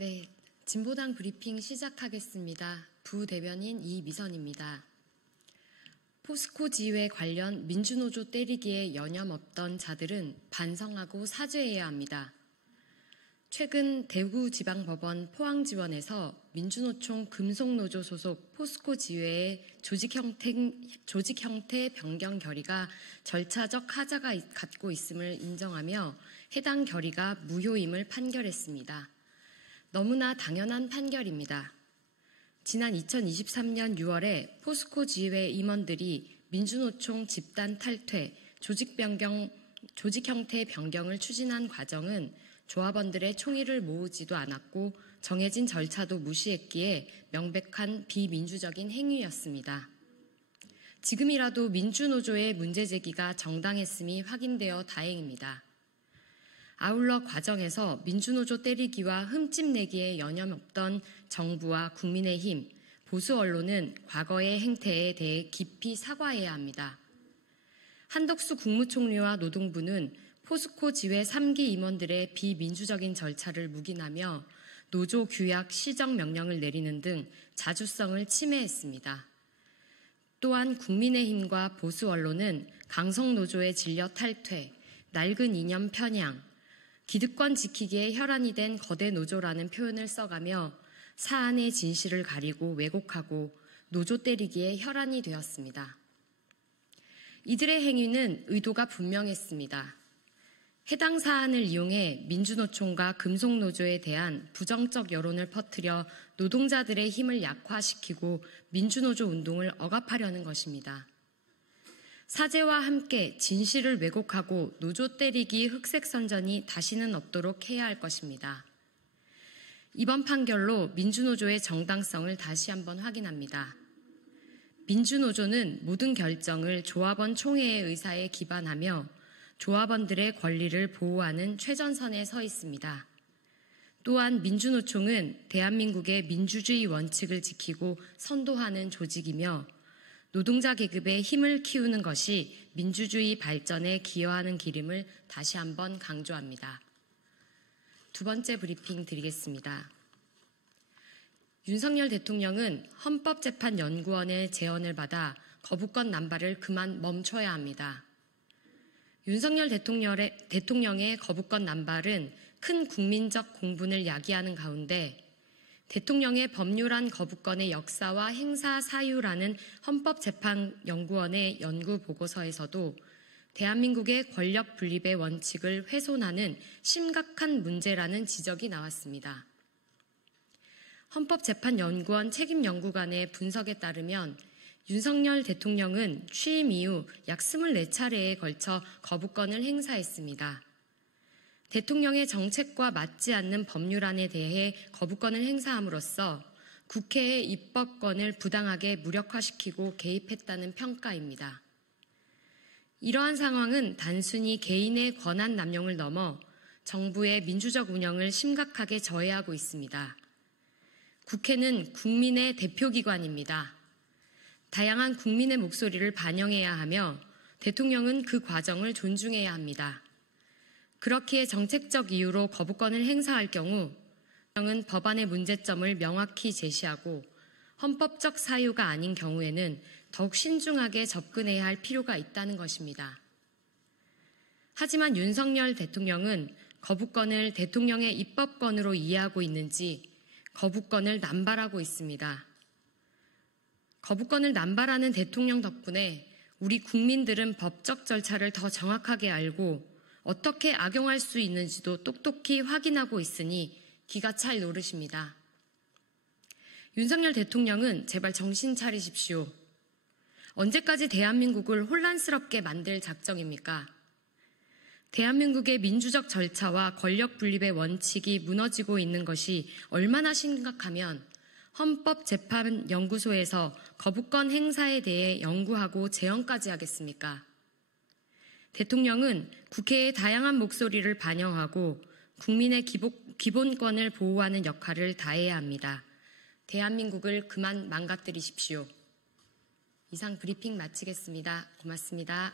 네, 진보당 브리핑 시작하겠습니다. 부대변인 이미선입니다. 포스코 지회 관련 민주노조 때리기에 여념 없던 자들은 반성하고 사죄해야 합니다. 최근 대구지방법원 포항지원에서 민주노총 금속노조 소속 포스코 지회의 조직 형태 변경 결의가 절차적 하자가 갖고 있음을 인정하며 해당 결의가 무효임을 판결했습니다. 너무나 당연한 판결입니다. 지난 2023년 6월에 포스코 지회 임원들이 민주노총 집단 탈퇴, 조직 형태 변경을 추진한 과정은 조합원들의 총의를 모으지도 않았고 정해진 절차도 무시했기에 명백한 비민주적인 행위였습니다. 지금이라도 민주노조의 문제 제기가 정당했음이 확인되어 다행입니다. 아울러 과정에서 민주노조 때리기와 흠집내기에 여념 없던 정부와 국민의힘, 보수 언론은 과거의 행태에 대해 깊이 사과해야 합니다. 한덕수 국무총리와 노동부는 포스코 지회 3기 임원들의 비민주적인 절차를 묵인하며 노조 규약 시정 명령을 내리는 등 자주성을 침해했습니다. 또한 국민의힘과 보수 언론은 강성노조의 진려 탈퇴, 낡은 이념 편향, 기득권 지키기에 혈안이 된 거대 노조라는 표현을 써가며 사안의 진실을 가리고 왜곡하고 노조 때리기에 혈안이 되었습니다. 이들의 행위는 의도가 분명했습니다. 해당 사안을 이용해 민주노총과 금속노조에 대한 부정적 여론을 퍼뜨려 노동자들의 힘을 약화시키고 민주노조 운동을 억압하려는 것입니다. 사죄와 함께 진실을 왜곡하고 노조 때리기 흑색선전이 다시는 없도록 해야 할 것입니다. 이번 판결로 민주노조의 정당성을 다시 한번 확인합니다. 민주노조는 모든 결정을 조합원 총회의 의사에 기반하며 조합원들의 권리를 보호하는 최전선에 서 있습니다. 또한 민주노총은 대한민국의 민주주의 원칙을 지키고 선도하는 조직이며 노동자 계급의 힘을 키우는 것이 민주주의 발전에 기여하는 길임을 다시 한번 강조합니다. 두 번째 브리핑 드리겠습니다. 윤석열 대통령은 헌법재판연구원의 제언을 받아 거부권 남발을 그만 멈춰야 합니다. 윤석열 대통령의 거부권 남발은 큰 국민적 공분을 야기하는 가운데 대통령의 법률안 거부권의 역사와 행사 사유라는 헌법재판연구원의 연구 보고서에서도 대한민국의 권력 분립의 원칙을 훼손하는 심각한 문제라는 지적이 나왔습니다. 헌법재판연구원 책임연구관의 분석에 따르면 윤석열 대통령은 취임 이후 약 24차례에 걸쳐 거부권을 행사했습니다. 대통령의 정책과 맞지 않는 법률안에 대해 거부권을 행사함으로써 국회의 입법권을 부당하게 무력화시키고 개입했다는 평가입니다. 이러한 상황은 단순히 개인의 권한 남용을 넘어 정부의 민주적 운영을 심각하게 저해하고 있습니다. 국회는 국민의 대표기관입니다. 다양한 국민의 목소리를 반영해야 하며 대통령은 그 과정을 존중해야 합니다. 그렇기에 정책적 이유로 거부권을 행사할 경우 대통령은 법안의 문제점을 명확히 제시하고 헌법적 사유가 아닌 경우에는 더욱 신중하게 접근해야 할 필요가 있다는 것입니다. 하지만 윤석열 대통령은 거부권을 대통령의 입법권으로 이해하고 있는지 거부권을 남발하고 있습니다. 거부권을 남발하는 대통령 덕분에 우리 국민들은 법적 절차를 더 정확하게 알고 어떻게 악용할 수 있는지도 똑똑히 확인하고 있으니 기가 찰 노릇입니다. 윤석열 대통령은 제발 정신 차리십시오. 언제까지 대한민국을 혼란스럽게 만들 작정입니까? 대한민국의 민주적 절차와 권력 분립의 원칙이 무너지고 있는 것이 얼마나 심각하면 헌법재판연구소에서 거부권 행사에 대해 연구하고 제언까지 하겠습니까? 대통령은 국회의 다양한 목소리를 반영하고 국민의 기본권을 보호하는 역할을 다해야 합니다. 대한민국을 그만 망가뜨리십시오. 이상 브리핑 마치겠습니다. 고맙습니다.